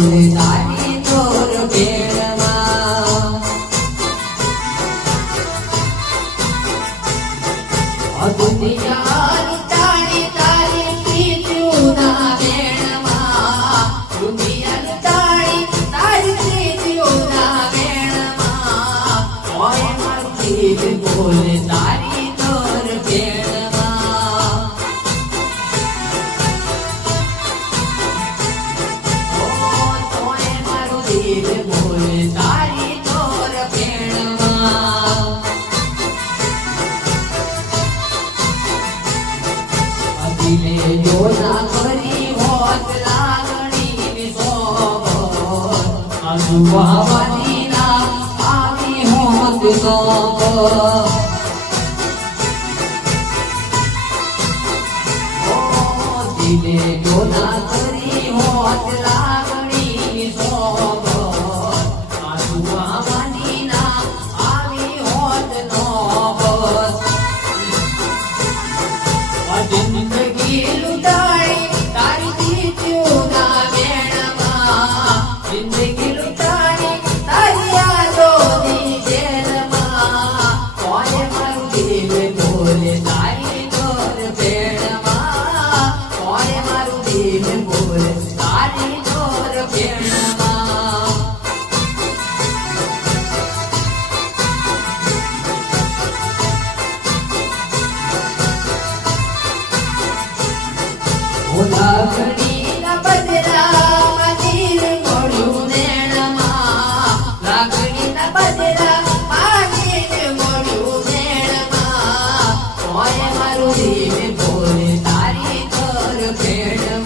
બોલે તારી તોર ભેળમાં દુનિયા તારી તારી પ્રીતિઓના વેણમાં દુનિયા તારી તારી પ્રીતિઓના વેણમાં ઓય મારું દિલ બોલે તારી તોર ભેળમાં ઓય મારું દિલ બોલે તારી તોર ભેળમાં દિલે જોના કરી હોત લાગણીની સોબત અનુભવાની ના આવી હોત સોબત દિલે જોના કરી હોત લાગણીની સોબત અનુભવાની ના આવી હોત નોબત જિંદગી લૂંટાઈ તારી પ્રીતિઓના વેણમાં જિંદગી લૂંટાઈ તારી યાદોની જેલમાં કોને મારું દિલ બોલે તારી તોર ભેળમાં કોને મારું દિલ બોલે તારી તોર ભેળમાં લાગણીના બદલામાં દિલ મળ્યું નેણમાં લાગણીના બદલામાં દિલ મળ્યું નેણમાં ઓય મારું દિલ બોલે તારી તોર ભેળમાં